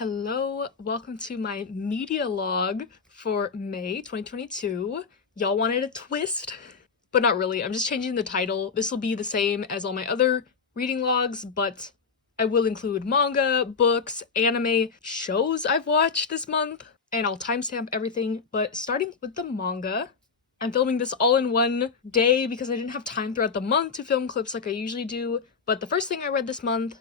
Hello, welcome to my media log for May 2022. Y'all wanted a twist, but not really. I'm just changing the title. This will be the same as all my other reading logs, but I will include manga, books, anime, shows I've watched this month, and I'll timestamp everything. But starting with the manga, I'm filming this all in one day because I didn't have time throughout the month to film clips like I usually do. But the first thing I read this month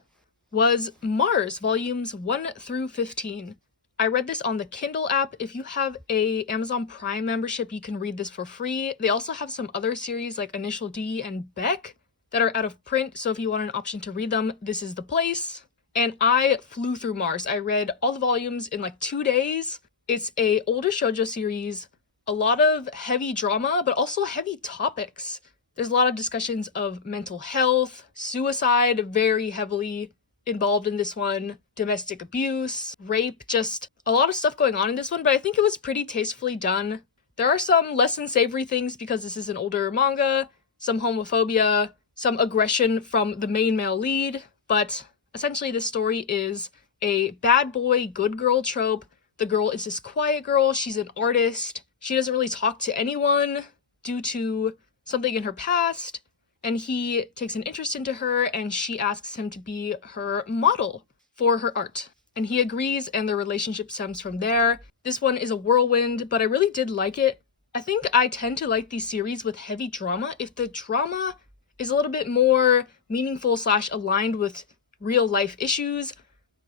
was Mars, volumes 1 through 15. I read this on the Kindle app. If you have a Amazon Prime membership, you can read this for free. They also have some other series like Initial D and Beck that are out of print, so if you want an option to read them, this is the place. And I flew through Mars. I read all the volumes in like 2 days. It's a older shoujo series, a lot of heavy drama, but also heavy topics. There's a lot of discussions of mental health, suicide, very heavily involved in this one, domestic abuse, rape, just a lot of stuff going on in this one, but I think it was pretty tastefully done. There are some less than savory things because this is an older manga, some homophobia, some aggression from the main male lead, but essentially this story is a bad boy, good girl trope. The girl is this quiet girl, she's an artist, she doesn't really talk to anyone due to something in her past, and he takes an interest into her and she asks him to be her model for her art. And he agrees and their relationship stems from there. This one is a whirlwind, but I really did like it. I think I tend to like these series with heavy drama if the drama is a little bit more meaningful / aligned with real life issues.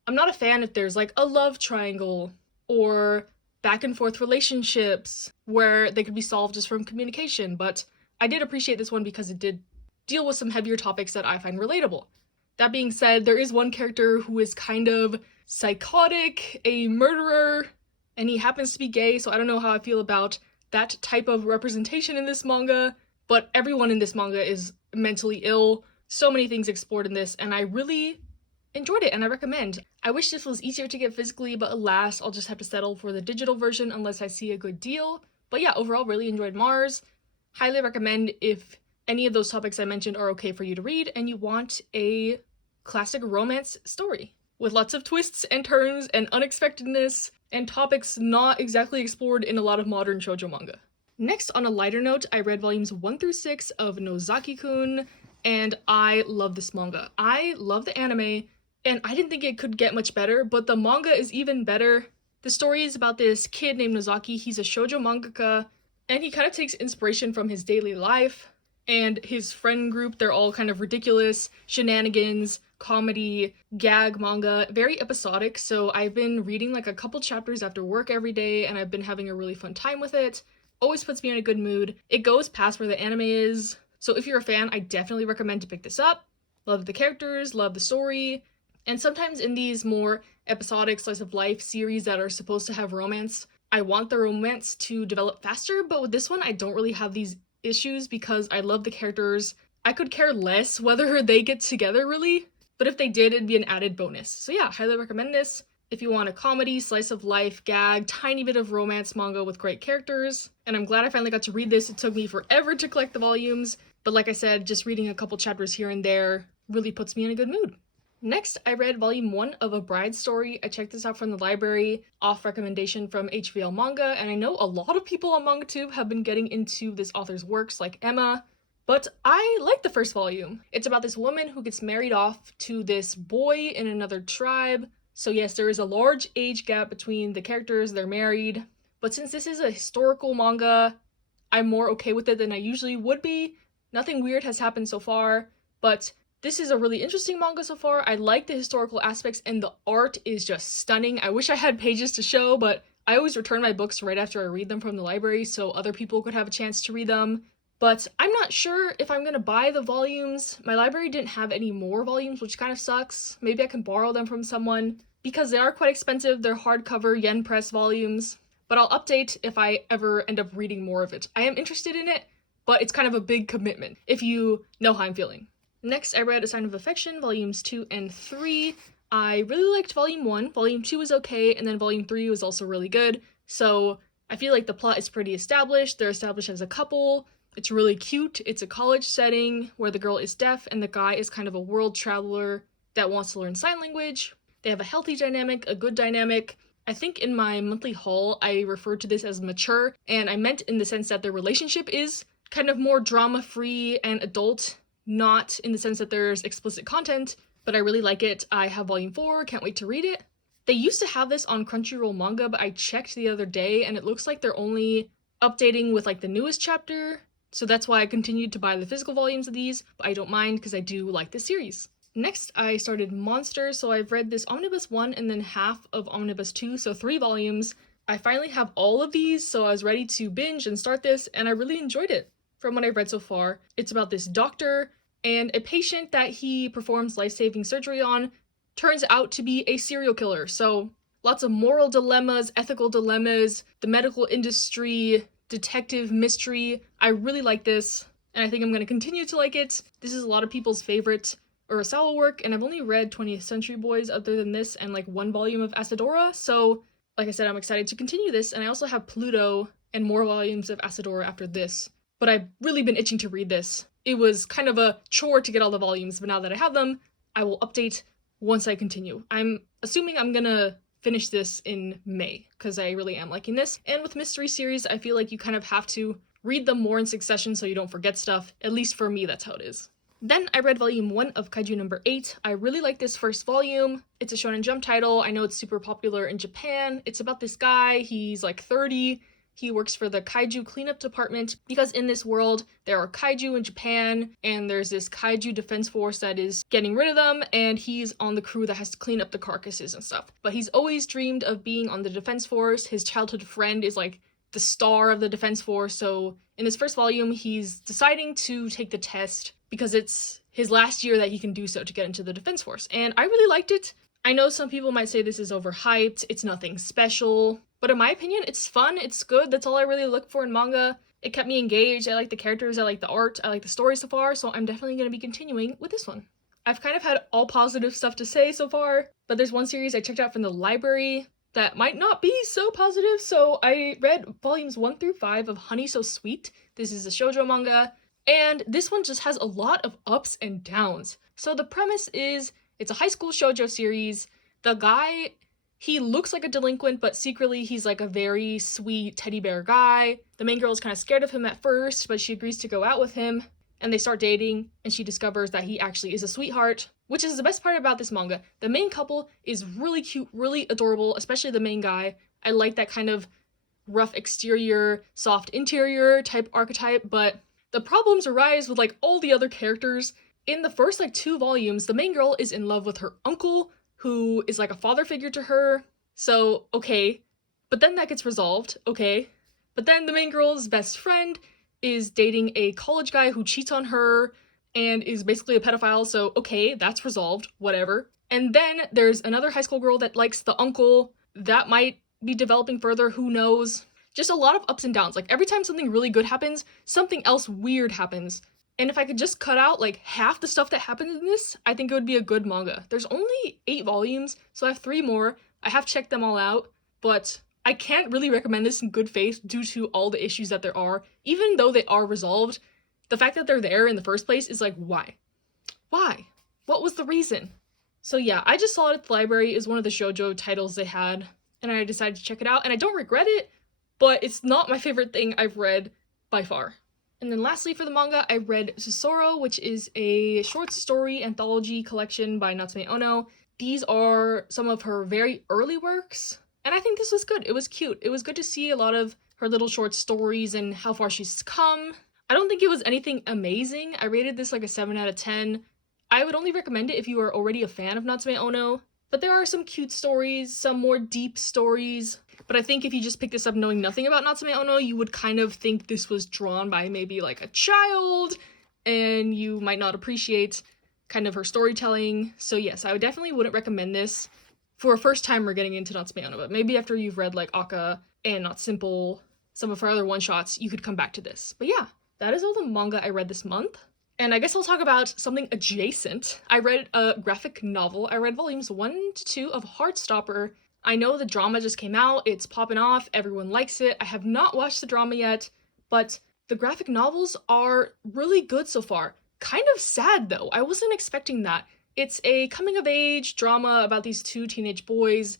I'm not a fan if there's like a love triangle or back and forth relationships where they could be solved just from communication, but I did appreciate this one because it did deal with some heavier topics that I find relatable. That being said, there is one character who is kind of psychotic, a murderer, and he happens to be gay, so I don't know how I feel about that type of representation in this manga, but everyone in this manga is mentally ill. So many things explored in this, and I really enjoyed it, and I recommend. I wish this was easier to get physically, but alas, I'll just have to settle for the digital version unless I see a good deal. But yeah, overall, really enjoyed Mars. Highly recommend if any of those topics I mentioned are okay for you to read and you want a classic romance story with lots of twists and turns and unexpectedness and topics not exactly explored in a lot of modern shoujo manga. Next, on a lighter note, I read volumes 1 through 6 of Nozaki-kun, and I love this manga. I love the anime, and I didn't think it could get much better, but the manga is even better. The story is about this kid named Nozaki. He's a shoujo mangaka, and he kind of takes inspiration from his daily life and his friend group. They're all kind of ridiculous, shenanigans, comedy, gag manga, very episodic, so I've been reading like a couple chapters after work every day, and I've been having a really fun time with it. Always puts me in a good mood. It goes past where the anime is, so if you're a fan, I definitely recommend to pick this up. Love the characters, love the story, and sometimes in these more episodic slice of life series that are supposed to have romance, I want the romance to develop faster, but with this one, I don't really have these issues because I love the characters. I could care less whether they get together really, but if they did, it'd be an added bonus. So yeah, highly recommend this if you want a comedy, slice of life, gag, tiny bit of romance manga with great characters. And I'm glad I finally got to read this. It took me forever to collect the volumes, but like I said, just reading a couple chapters here and there really puts me in a good mood. Next, I read volume 1 of A Bride's Story. I checked this out from the library off recommendation from HVL Manga, and I know a lot of people on MangaTube have been getting into this author's works, like Emma, but I like the first volume. It's about this woman who gets married off to this boy in another tribe. So yes, there is a large age gap between the characters, they're married, but since this is a historical manga, I'm more okay with it than I usually would be. Nothing weird has happened so far, but this is a really interesting manga so far. I like the historical aspects and the art is just stunning. I wish I had pages to show, but I always return my books right after I read them from the library so other people could have a chance to read them. But I'm not sure if I'm gonna buy the volumes. My library didn't have any more volumes, which kind of sucks. Maybe I can borrow them from someone because they are quite expensive. They're hardcover yen press volumes, but I'll update if I ever end up reading more of it. I am interested in it, but it's kind of a big commitment if you know how I'm feeling. Next, I read A Sign of Affection, volumes 2 and 3. I really liked volume 1, volume 2 was okay, and then volume 3 was also really good. So I feel like the plot is pretty established. They're established as a couple. It's really cute. It's a college setting where the girl is deaf and the guy is kind of a world traveler that wants to learn sign language. They have a healthy dynamic, a good dynamic. I think in my monthly haul, I referred to this as mature, and I meant in the sense that their relationship is kind of more drama-free and adult, not in the sense that there's explicit content, but I really like it. I have volume 4, can't wait to read it. They used to have this on Crunchyroll manga, but I checked the other day and it looks like they're only updating with like the newest chapter, so that's why I continued to buy the physical volumes of these, but I don't mind because I do like this series. Next, I started Monster, so I've read this Omnibus 1 and then half of Omnibus 2, so 3 volumes. I finally have all of these, so I was ready to binge and start this, and I really enjoyed it. From what I've read so far, it's about this doctor and a patient that he performs life-saving surgery on turns out to be a serial killer, so lots of moral dilemmas, ethical dilemmas, the medical industry, detective mystery. I really like this, and I think I'm going to continue to like it. This is a lot of people's favorite Urasawa work, and I've only read 20th Century Boys other than this and like 1 volume of Asadora, so like I said, I'm excited to continue this, and I also have Pluto and more volumes of Asadora after this, but I've really been itching to read this. It was kind of a chore to get all the volumes, but now that I have them, I will update once I continue. I'm assuming I'm gonna finish this in May, because I really am liking this, and with mystery series, I feel like you kind of have to read them more in succession so you don't forget stuff. At least for me, that's how it is. Then I read volume 1 of Kaiju number 8. I really like this first volume. It's a Shonen Jump title. I know it's super popular in Japan. It's about this guy. He's like 30. He works for the Kaiju cleanup department because in this world there are Kaiju in Japan and there's this Kaiju defense force that is getting rid of them, and he's on the crew that has to clean up the carcasses and stuff. But he's always dreamed of being on the defense force. His childhood friend is like the star of the defense force, so in this first volume he's deciding to take the test because it's his last year that he can do so to get into the defense force, and I really liked it. I know some people might say this is overhyped, it's nothing special, but in my opinion, it's fun, it's good, that's all I really look for in manga. It kept me engaged, I like the characters, I like the art, I like the story so far, so I'm definitely going to be continuing with this one. I've kind of had all positive stuff to say so far, but there's one series I checked out from the library that might not be so positive, so I read volumes 1 through 5 of Honey So Sweet. This is a shoujo manga, and this one just has a lot of ups and downs. So the premise is, it's a high school shoujo series. The guy, he looks like a delinquent, but secretly he's like a very sweet teddy bear guy. The main girl is kind of scared of him at first, but she agrees to go out with him, and they start dating, and she discovers that he actually is a sweetheart, which is the best part about this manga. The main couple is really cute, really adorable, especially the main guy. I like that kind of rough exterior, soft interior type archetype, but the problems arise with like all the other characters. In the first like 2 volumes, the main girl is in love with her uncle, who is like a father figure to her. So, okay. But then that gets resolved, okay. But then the main girl's best friend is dating a college guy who cheats on her and is basically a pedophile, so okay, that's resolved, whatever. And then there's another high school girl that likes the uncle. That might be developing further, who knows. Just a lot of ups and downs. Like, every time something really good happens, something else weird happens. And if I could just cut out, like, half the stuff that happens in this, I think it would be a good manga. There's only 8 volumes, so I have 3 more. I have checked them all out, but I can't really recommend this in good faith due to all the issues that there are. Even though they are resolved, the fact that they're there in the first place is like, why? Why? What was the reason? So yeah, I just saw it at the library. It was one of the shoujo titles they had, and I decided to check it out, and I don't regret it, but it's not my favorite thing I've read by far. And then lastly for the manga, I read Susoro, which is a short story anthology collection by Natsume Ono. These are some of her very early works, and I think this was good. It was cute. It was good to see a lot of her little short stories and how far she's come. I don't think it was anything amazing. I rated this like a 7 out of 10. I would only recommend it if you are already a fan of Natsume Ono, but there are some cute stories, some more deep stories. But I think if you just pick this up knowing nothing about Natsume Ono, you would kind of think this was drawn by maybe like a child, and you might not appreciate kind of her storytelling. So yes, I definitely wouldn't recommend this for a first timer getting into Natsume Ono, but maybe after you've read like Aka and Not Simple, some of her other one-shots, you could come back to this. But yeah, that is all the manga I read this month. And I guess I'll talk about something adjacent. I read a graphic novel. I read volumes 1 to 2 of Heartstopper. I know the drama just came out, it's popping off, everyone likes it. I have not watched the drama yet, but the graphic novels are really good so far. Kind of sad though, I wasn't expecting that. It's a coming-of-age drama about these two teenage boys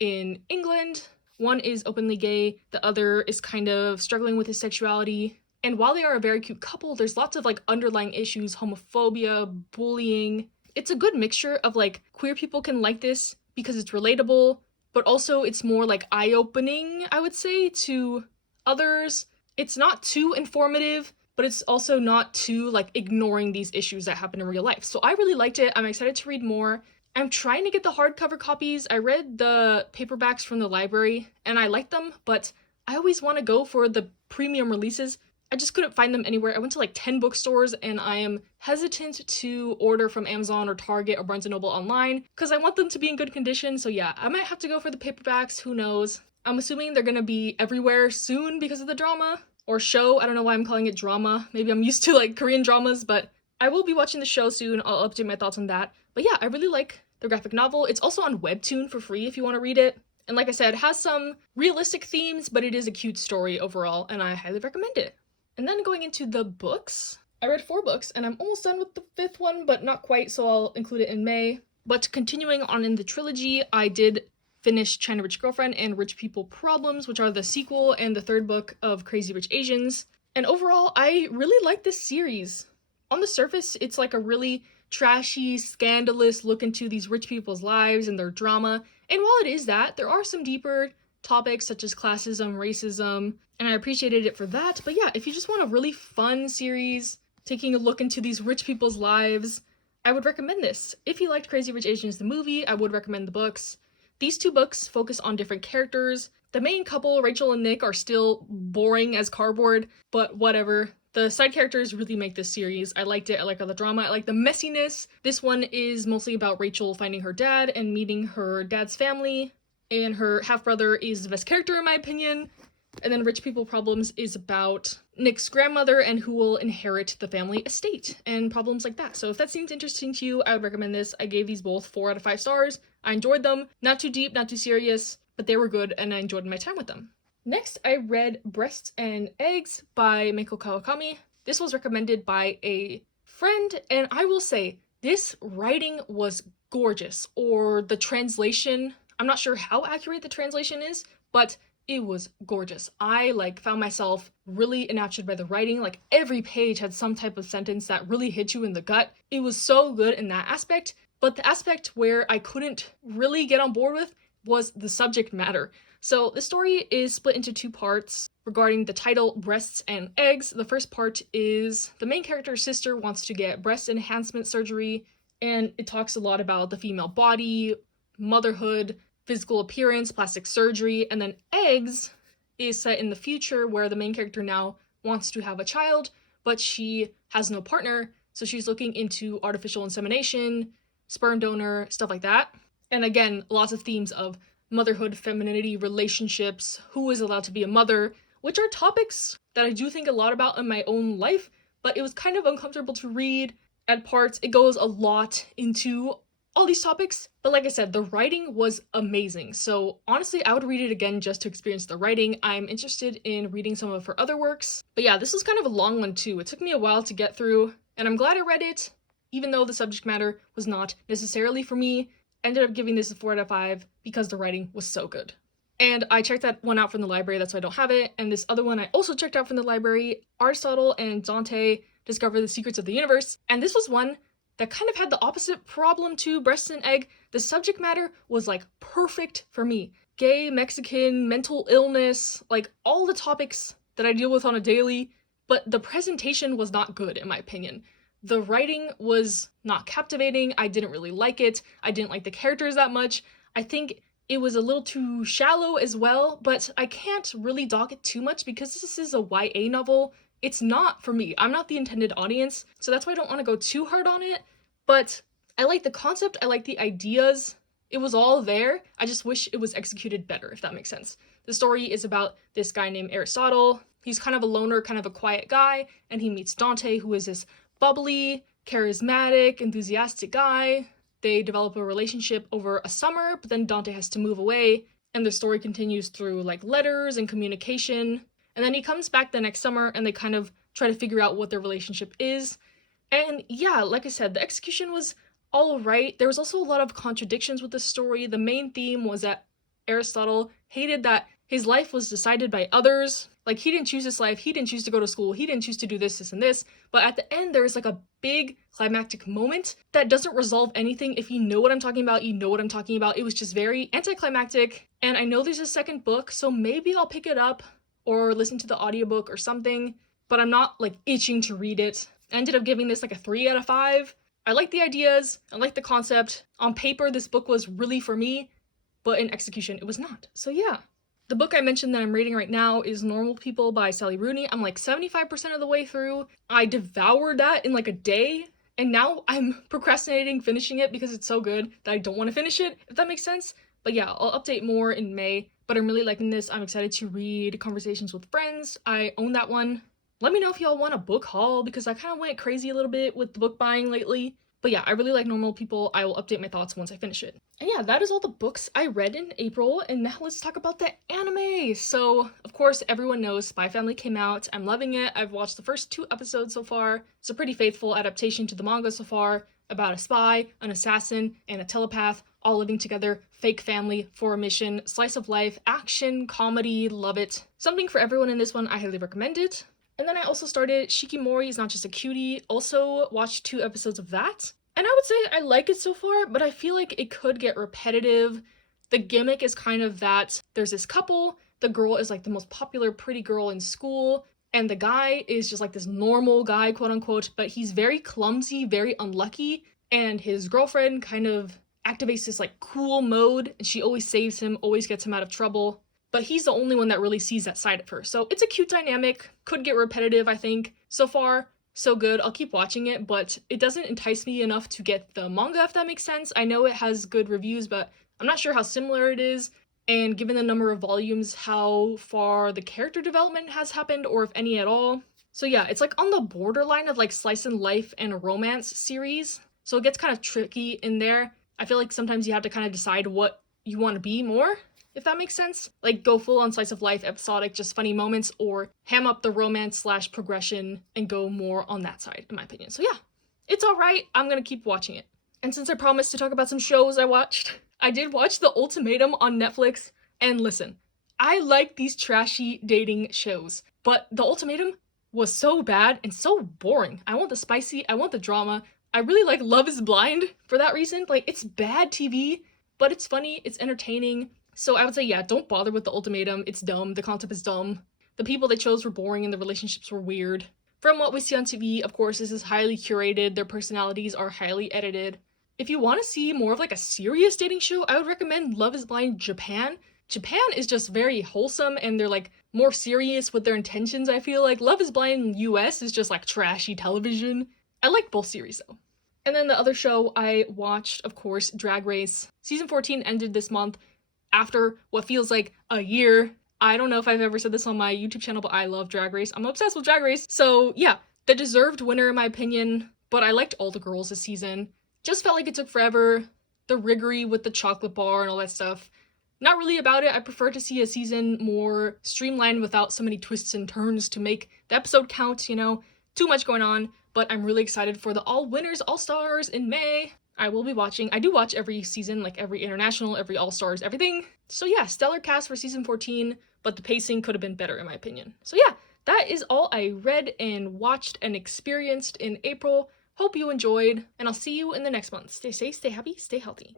in England. One is openly gay, the other is kind of struggling with his sexuality. And while they are a very cute couple, there's lots of like underlying issues, homophobia, bullying. It's a good mixture of like queer people can like this because it's relatable, but also it's more like eye-opening, I would say, to others. It's not too informative, but it's also not too like ignoring these issues that happen in real life. So I really liked it. I'm excited to read more. I'm trying to get the hardcover copies. I read the paperbacks from the library and I liked them, but I always want to go for the premium releases. I just couldn't find them anywhere. I went to like 10 bookstores and I am hesitant to order from Amazon or Target or Barnes & Noble online because I want them to be in good condition. So yeah, I might have to go for the paperbacks. Who knows? I'm assuming they're gonna be everywhere soon because of the drama or show. I don't know why I'm calling it drama. Maybe I'm used to like Korean dramas, but I will be watching the show soon. I'll update my thoughts on that. But yeah, I really like the graphic novel. It's also on Webtoon for free if you want to read it. And like I said, it has some realistic themes, but it is a cute story overall, and I highly recommend it. And then going into the books, I read 4 books, and I'm almost done with the 5th one, but not quite, so I'll include it in May. But continuing on in the trilogy, I did finish China Rich Girlfriend and Rich People Problems, which are the sequel and the 3rd book of Crazy Rich Asians. And overall, I really like this series. On the surface, it's like a really trashy, scandalous look into these rich people's lives and their drama. And while it is that, there are some deeper topics such as classism, racism, and I appreciated it for that. But yeah, if you just want a really fun series, taking a look into these rich people's lives, I would recommend this. If you liked Crazy Rich Asians the movie, I would recommend the books. These 2 books focus on different characters. The main couple, Rachel and Nick, are still boring as cardboard, but whatever. The side characters really make this series. I liked it. I like all the drama. I like the messiness. This one is mostly about Rachel finding her dad and meeting her dad's family, and her half-brother is the best character in my opinion. And then Rich People Problems is about Nick's grandmother and who will inherit the family estate and problems like that. So if that seems interesting to you, I would recommend this. I gave these both 4 out of 5 stars. I enjoyed them. Not too deep, not too serious, but they were good and I enjoyed my time with them. Next, I read Breasts and Eggs by Meiko Kawakami. This was recommended by a friend, and I will say, this writing was gorgeous, or the translation, I'm not sure how accurate the translation is, but it was gorgeous. I found myself really enraptured by the writing. Like every page had some type of sentence that really hit you in the gut. It was so good in that aspect, but the aspect where I couldn't really get on board with was the subject matter. So the story is split into 2 parts regarding the title Breasts and Eggs. The first part is the main character's sister wants to get breast enhancement surgery, and it talks a lot about the female body, motherhood, physical appearance, plastic surgery, and then Eggs is set in the future where the main character now wants to have a child, but she has no partner, so she's looking into artificial insemination, sperm donor, stuff like that. And again, lots of themes of motherhood, femininity, relationships, who is allowed to be a mother, which are topics that I do think a lot about in my own life, but it was kind of uncomfortable to read at parts. It goes a lot into all these topics, but like I said, the writing was amazing. So honestly, I would read it again just to experience the writing. I'm interested in reading some of her other works. But yeah, this was kind of a long one too. It took me a while to get through, and I'm glad I read it, even though the subject matter was not necessarily for me. Ended up giving this a 4 out of 5 because the writing was so good. And I checked that one out from the library, that's why I don't have it. And this other one I also checked out from the library, Aristotle and Dante Discover the Secrets of the Universe. And this was one that kind of had the opposite problem to Breast and Egg. The subject matter was perfect for me. Gay, Mexican, mental illness, all the topics that I deal with on a daily, but the presentation was not good in my opinion. The writing was not captivating. I didn't really like it. I didn't like the characters that much. I think it was a little too shallow as well, but I can't really dog it too much because this is a YA novel. It's not for me. I'm not the intended audience, so that's why I don't want to go too hard on it, but I like the concept. I like the ideas. It was all there. I just wish it was executed better, if that makes sense. The story is about this guy named Aristotle. He's kind of a loner, kind of a quiet guy, and he meets Dante, who is this bubbly, charismatic, enthusiastic guy. They develop a relationship over a summer, but then Dante has to move away, and the story continues through letters and communication. And then he comes back the next summer, and they kind of try to figure out what their relationship is. And yeah, like I said, the execution was all right. There was also a lot of contradictions with the story. The main theme was that Aristotle hated that his life was decided by others. Like, he didn't choose his life, he didn't choose to go to school, he didn't choose to do this, this, and this. But at the end, there's like a big climactic moment that doesn't resolve anything. If you know what I'm talking about, you know what I'm talking about. It was just very anticlimactic. And I know there's a second book, so maybe I'll pick it up or listen to the audiobook or something. But I'm not like itching to read it. I ended up giving this like a 3 out of 5. I like the ideas, I like the concept. On paper, this book was really for me, but in execution, it was not. So yeah. The book I mentioned that I'm reading right now is Normal People by Sally Rooney. I'm like 75% of the way through. I devoured that in like a day, and now I'm procrastinating finishing it because it's so good that I don't want to finish it, if that makes sense. But yeah, I'll update more in May, but I'm really liking this. I'm excited to read Conversations with Friends. I own that one. Let me know if y'all want a book haul, because I kind of went crazy a little bit with the book buying lately. But yeah, I really like Normal People. I will update my thoughts once I finish it. And yeah, that is all the books I read in April, and now let's talk about the anime. So, of course, everyone knows Spy Family came out. I'm loving it. I've watched the first 2 episodes so far. It's a pretty faithful adaptation to the manga so far, about a spy, an assassin, and a telepath all living together, fake family for a mission, slice of life, action, comedy, love it. Something for everyone in this one. I highly recommend it. And then I also started Shikimori is Not Just a Cutie, also watched 2 episodes of that. And I would say I like it so far, but I feel like it could get repetitive. The gimmick is kind of that there's this couple, the girl is like the most popular pretty girl in school, and the guy is just like this normal guy, quote unquote, but he's very clumsy, very unlucky, and his girlfriend kind of activates this like cool mode, and she always saves him, always gets him out of trouble. But he's the only one that really sees that side of her. So it's a cute dynamic, could get repetitive, I think. So far, so good. I'll keep watching it, but it doesn't entice me enough to get the manga, if that makes sense. I know it has good reviews, but I'm not sure how similar it is. And given the number of volumes, how far the character development has happened, or if any at all. So yeah, it's like on the borderline of like slice and life and a romance series. So it gets kind of tricky in there. I feel like sometimes you have to kind of decide what you want to be more, if that makes sense. Like, go full on slice of life, episodic, just funny moments, or ham up the romance / progression and go more on that side, in my opinion. So yeah, it's alright. I'm gonna keep watching it. And since I promised to talk about some shows I watched, I did watch The Ultimatum on Netflix. And listen, I like these trashy dating shows, but The Ultimatum was so bad and so boring. I want the spicy, I want the drama. I really like Love is Blind for that reason. Like, it's bad TV, but it's funny, it's entertaining. So I would say, yeah, don't bother with The Ultimatum. It's dumb. The concept is dumb. The people they chose were boring and the relationships were weird. From what we see on TV, of course, this is highly curated. Their personalities are highly edited. If you want to see more of like a serious dating show, I would recommend Love is Blind Japan. Japan is just very wholesome and they're like more serious with their intentions, I feel like. Love is Blind US is just like trashy television. I like both series though. And then the other show I watched, of course, Drag Race. Season 14 ended this month. After what feels like a year. I don't know if I've ever said this on my YouTube channel, but I love Drag Race. I'm obsessed with Drag Race. So yeah, the deserved winner in my opinion, but I liked all the girls this season. Just felt like it took forever. The riggery with the chocolate bar and all that stuff. Not really about it. I prefer to see a season more streamlined without so many twists and turns to make the episode count, you know? Too much going on, but I'm really excited for the All Winners, All Stars in May. I will be watching. I do watch every season, like every international, every all-stars, everything. So yeah, stellar cast for season 14, but the pacing could have been better in my opinion. So yeah, that is all I read and watched and experienced in April. Hope you enjoyed, and I'll see you in the next month. Stay safe, stay happy, stay healthy.